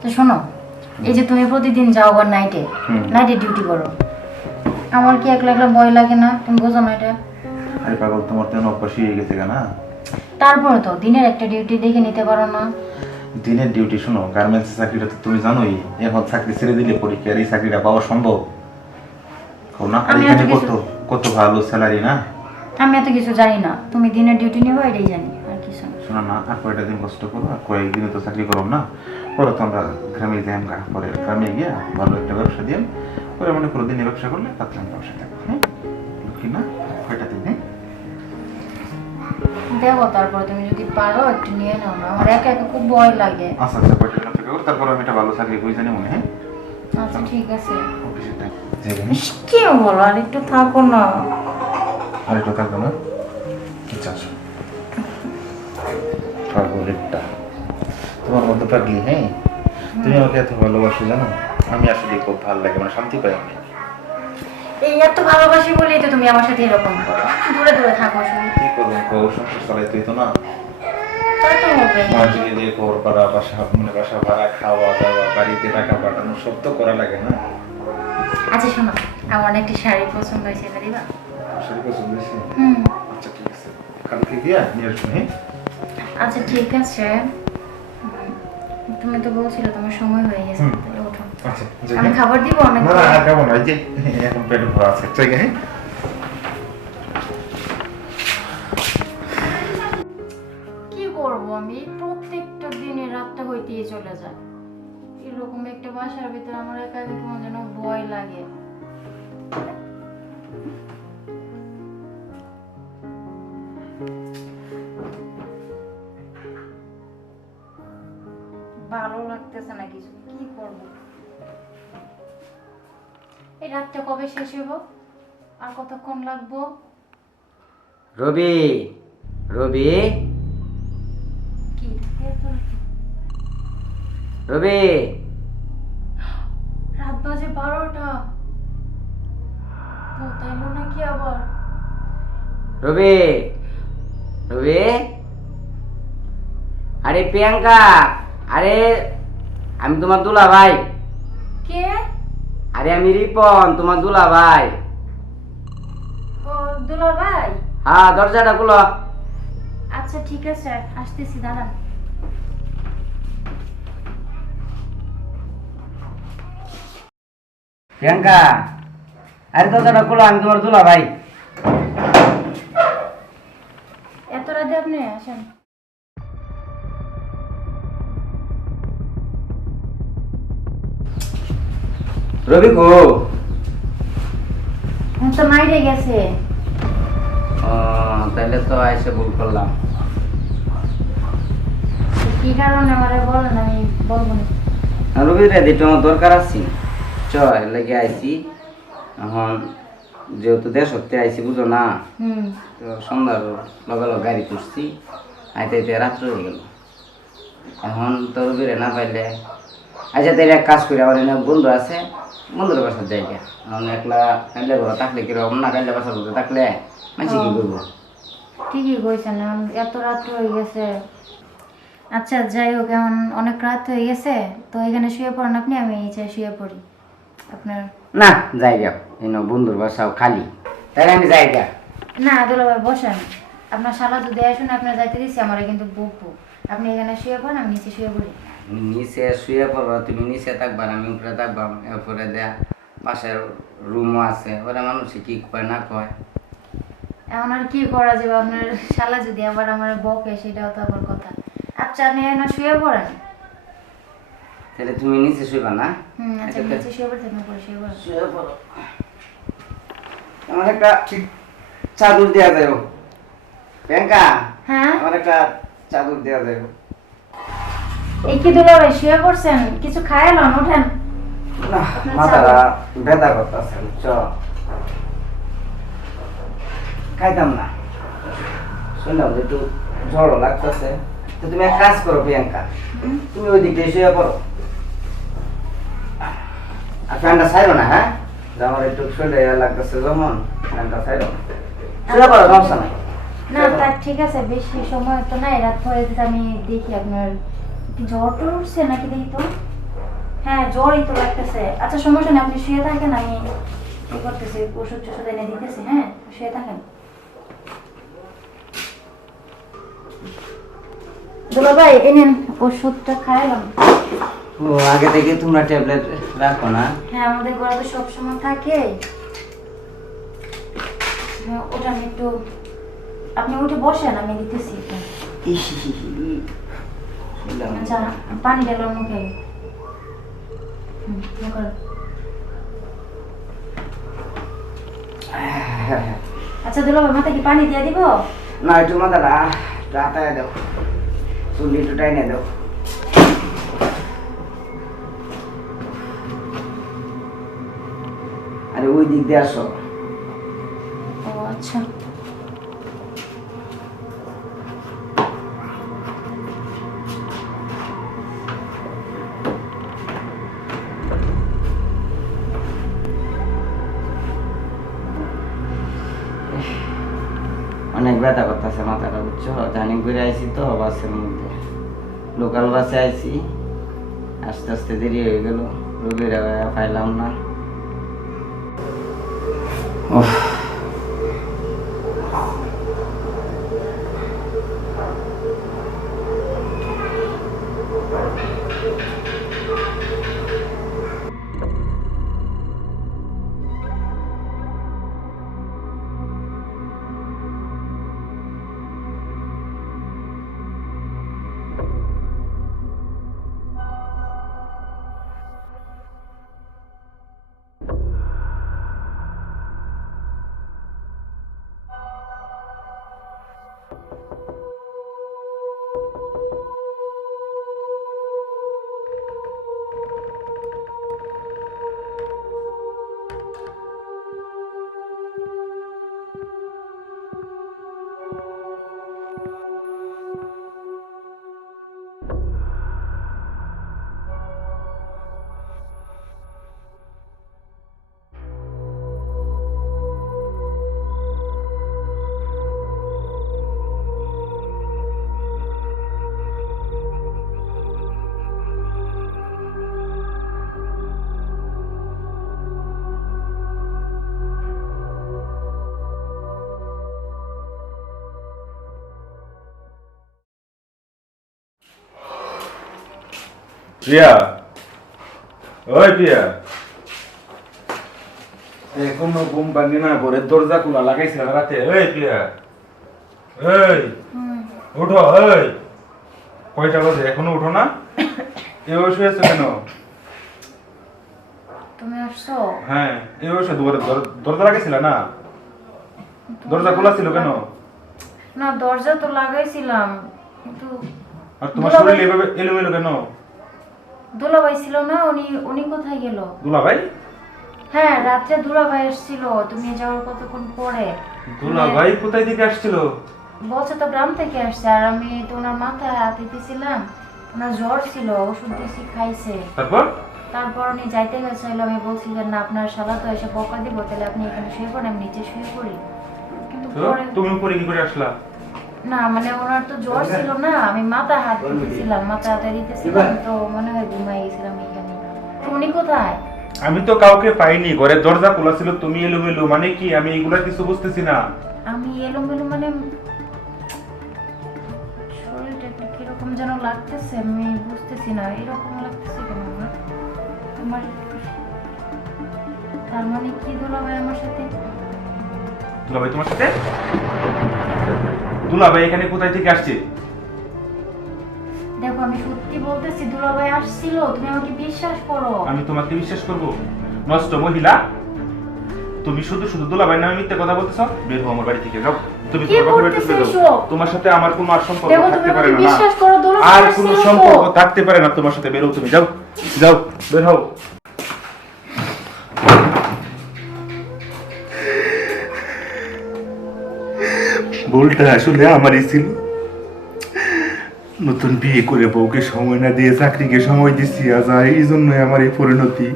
তো শোনো, এই যে তুমি প্রতিদিন যাও আবার নাইটে নাইটে ডিউটি করো, আমার কি একলা একলা ভয় লাগে না? তুমি বোঝো না এটা? আরে পাগল, তোমার তো অভ্যাস হয়ে গেছে না। তারপরে তো দিনের একটা ডিউটি দেখে নিতে পারো না? দিনের ডিউটি শোনো, গার্মেন্টস চাকরিটা তো তুমি জানোই, এখন চাকরি ছেড়ে দিলে পরীক্ষা আর এই চাকরিটা পাওয়া সম্ভব না। আর এখানে কত কত ভালো স্যালারি না। আমি এত কিছু জানি না, তুমি দিনের ডিউটি নিবো এটাই জানি, আর কিছু না। শোনো না, আর কয়টা দিন কষ্ট করো, আর কয়েকদিনে তো চাকরি করো না। পরে তো আমরা গ্রামে যাই, পরে গ্রামে গিয়ে ভালো একটা ব্যবসা দিয়ে পরে মনে করো দিনে ব্যবসা করলে তাতে আমি ব্যবসা থাকবো। হ্যাঁ লক্ষ্মী না, কয়টা দিন। হ্যাঁ দেখো, তারপর তুমি যদি পারো একটু নিয়ে নাও না, আমার একা একা খুব ভয় লাগে। আচ্ছা আচ্ছা, কয়টা দিন অপেক্ষা করো, তারপর আমি একটা ভালো চাকরি করি জানি মনে। হ্যাঁ আচ্ছা ঠিক আছে। অফিসের টাইম কি বলো, আর একটু থাকো না। আর একটু থাকবো না। আচ্ছা আচ্ছা, পাগলেরটা তোমার মতো পাগলি। হ্যাঁ তুমি আমাকে এত ভালোবাসো জানো, আমি আসলে খুব ভালো লাগে, মানে শান্তি পাই আমি। এই এত ভালোবাসি বলেই তো তুমি আমার সাথে এরকম করো, দূরে দূরে থাকো শুধু। কি করবো, বউ সংসার চালাই তুই তো না। তা তো হবে। মাঝে দিয়ে ঘর ভাড়া, বাসা মানে বাসা ভাড়া, খাওয়া দাওয়া, বাড়িতে টাকা পাঠানো সব তো করা লাগে না। আচ্ছা শোনো, আমার না একটা শাড়ি পছন্দ হয়েছে, এটা দিবা? শাড়ি পছন্দ হয়েছে? হুম। আচ্ছা ঠিক আছে, কালকে গিয়া নিয়ে আসবো। হ্যাঁ আচ্ছা ঠিক আছে। তুমি তো বলছিলে তোমার সময় হয়ে গেছে, তাহলে ওঠো। আচ্ছা আমি খাবার দিব অনেক। না না, আর খাবো না, এই যে এখন পেট ভরা আছে। ঠিক আছে। কি করবো আমি, প্রত্যেকটা দিনে রাতটা হইতেই চলে যায়। এরকম একটা বাসার ভিতরে আমার একা একা কেমন যেন ভয় লাগে। ভালো লাগতেছে না কিছু, কি করব? এই রাতটা কবে শেষ হইব? আর কতক্ষণ লাগবো? রবি, রবি, কি এত রাত? রবি, রাত বাজে 12টা। তাইলো নাকি আবার? রবি, রবি, আরে প্রিয়াঙ্কা, আরে আমি তোমার দুলা ভাই। কে? আরে আমি রিপন, তোমার দুলা ভাই। ও দুলা ভাই। হ্যাঁ, দরজাটা খুলো। আচ্ছা ঠিক আছে, আসতেছি, দাঁড়ান। প্রিয়াঙ্কা, আরে দরজাটা খুলো, আমি তোমার দুলা ভাই। এত রাতে আপনি আসেন? রবি গো। তো মাইরে গেছে। ও, তাহলে তো এসে ভুল করলাম। কি কারণে আমারে বলেন, আমি বলবো না। রবি রে দিতে আমার দরকার আছে, চল লেগে আইছি। এখন যেহেতু দেশ হতে আইছি, বুঝো না, তো সন্ধ্যার লগে লগে গাড়ি তুলছি, আইতে আইতে রাত্র হয়ে গেল। এখন তো রবিরে না পাইলে, আচ্ছা তাই এক কাজ করি, আমার এনে বন্ধু আছে, বন্ধুর বাসার জায়গা। এখন একলা কাইলে ঘর থাকলে কিরকম না, কাইলে বাসার মধ্যে থাকলে মানছি কি করবো। ঠিকই কইছেন, এখন এত রাত হয়ে গেছে। আচ্ছা যাই হোক, এখন অনেক রাত হয়ে গেছে, তো এখানে শুয়ে পড়েন আপনি, আমি নিচে শুয়ে পড়ি। আপনার না জায়গা এই বন্ধুর বাসাও খালি, তাই আমি জায়গা। না দুলাভাই বসেন, আপনার শালা যদি আসুন, আপনার যাইতে দিচ্ছি, আমার কিন্তু বকবো। আপনি এখানে শুয়ে পড়েন, আমি নিচে শুয়ে পড়ি। নিচে শুয়ে পড়বো, তুমি নিচে থাকবা, আমি উপরে থাকবাম। এরপরে দেয়া পাশের রুমও আছে, ওরা মানুষ কি কয় না কয়। এখন আর কি করা যাবে, আপনার শালা যদি আবার আমার বকে, সেটাও তো আবার কথা। আচ্ছা আপনি এখানে শুয়ে পড়েন। তাহলে তুমি নিচে শুইবা না? আচ্ছা নিচে শুয়ে পড়তে, আপনি পরে শুয়ে পড়েন। শুয়ে পড়ো। আমার একটা চাদর দেওয়া যায় প্রিয়াঙ্কা। হ্যাঁ আমার একটা চাদর দেওয়া যায়। এই কি দুলাভাই শুয়ে পড়ছেন? কিছু খায় লন, ওঠেন। না, মাথাটা ব্যথা করতেছে, চ খাইতাম না, শুনলাম যে একটু জ্বরও লাগতেছে। তো তুমি এক কাজ করো প্রিয়াঙ্কা, তুমি ওই দিক দিয়ে শুয়ে পড়ো, আর ফ্যানটা ছাইরো না। হ্যাঁ, যে আমার একটু শরীরে লাগতেছে যেমন, ফ্যানটা ছাইরো, শুয়ে পড়ো, সমস্যা নাই। না তা ঠিক আছে, বেশি সময় তো নাই, রাত পরে যদি আমি দেখি আপনার কি জ্বর টর উঠছে নাকি, দেখি তো। হ্যাঁ জ্বরই তো লাগতেছে। আচ্ছা সমস্যা নেই, আপনি শুয়ে থাকেন, আমি কি করতেছি ওষুধ টষুধ এনে দিতেছি। হ্যাঁ শুয়ে থাকেন। দুলা ভাই এনেন ওষুধটা খাইলাম। ও আগে থেকে তোমরা ট্যাবলেট রাখো না? হ্যাঁ আমাদের ঘরে তো সবসময় থাকে। হ্যাঁ, ওটা আমি একটু, আপনি উঠে বসেন, আমি দিতেছি এটা। আচ্ছা পানি ঢালার মুখে। আচ্ছা দুলা ভাই মাথায় কি পানি দিয়ে দিব? না একটু মাথাটা রাতায় দাও, চুলি একটু টাইনে দাও। আরে ওই দিক দিয়ে আসো। ও আচ্ছা। অনেক ব্যথা করতেছে মাথাটা, বুঝছো? জানি করে আইছি তো বাসের মধ্যে, লোকাল বাসে আইছি, আস্তে আস্তে দেরি হয়ে গেল, রোগীরা পাইলাম না। ওহ প্রিয়া, ওই প্রিয়া, এখনো ঘুম ভাঙে না? ঘরের দরজা খোলা লাগাইছিল রাতে। ওই প্রিয়া, এই উঠো। এই কয়টা বাজে? এখনো উঠো না? এই বসে আছো কেন? তুমি আসছো? হ্যাঁ এই বসে দরজা লাগাইছিল না? দরজা খোলা ছিল কেন? না দরজা তো লাগাইছিলাম কিন্তু আর তোমার শরীর এভাবে এলোমেলো কেন? দুলাভাই ছিল না, উনি কোথায় গেল? দুলাভাই? হ্যাঁ রাত্রে দুলাভাই এসেছিল তুমি যাওয়ার কতক্ষণ পরে। দুলাভাই কোথায় থেকে আসছিল? বলছে তো গ্রাম থেকে আসছে, আর আমি তো ওনার মাথায় হাত দিতেছিলাম, ওনার জ্বর ছিল, ওষুধ দিয়েছি খাইছে। তারপর উনি যাইতে গেছিল, আমি বলছি যে না আপনার শালা তো এসে বকা দিব, তাহলে আপনি এখানে শুয়ে পড়েন, আমি নিচে শুয়ে পড়ি। কিন্তু পরে তুমি উপরে কি করে আসলা? না মানে ওনার তো জ্বর ছিল না, আমি মাথা হাত দিতেছিলাম, মাথা হাতে দিতেছিলাম, তো মনে হয় ঘুমাই গেছিলাম এখানে। উনি কোথায়? আমি তো কাউকে পাইনি, ঘরের দরজা খোলা ছিল, তুমি এলোমেলো মানে কি? আমি এগুলা কিছু বুঝতেছি না। আমি এলোমেলো মানে শরীরটা একটু কিরকম যেন লাগতেছে, আমি বুঝতেছি না এরকম লাগতেছে কেন আমার। আমার তার মানে কি দুলাভাই আমার সাথে? দুলাভাই তোমার সাথে? দুলাভাই এখানে কোথায় থেকে আসছে? দেখো আমি সত্যি বলতেছি, দুলাভাই আসছিল, তুমি আমাকে বিশ্বাস করো। আমি তোমাকে বিশ্বাস করব? নষ্ট মহিলা, তুমি শুধু শুধু দুলাভাই নামে মিথ্যা কথা বলতেছ। বের হও আমার বাড়ি থেকে, যাও। তুমি কি তোমার বাপের বাড়িতে করতেছো চলে এসব? যাও। তোমার সাথে আমার কোনো আর সম্পর্ক দেখো তুমি থাকতে পারে আমাকে না। বিশ্বাস করো, দুলাভাই আর আসছিল কোনো তো। সম্পর্ক থাকতে পারে না তোমার সাথে। বের হও তুমি, যাও যাও, বের হও। ভুলটা আসলে আমারই ছিল। নতুন বিয়ে করে বউকে সময় না দিয়ে চাকরিকে সময় দিচ্ছি, আজ এই জন্যই আমার এই পরিণতি।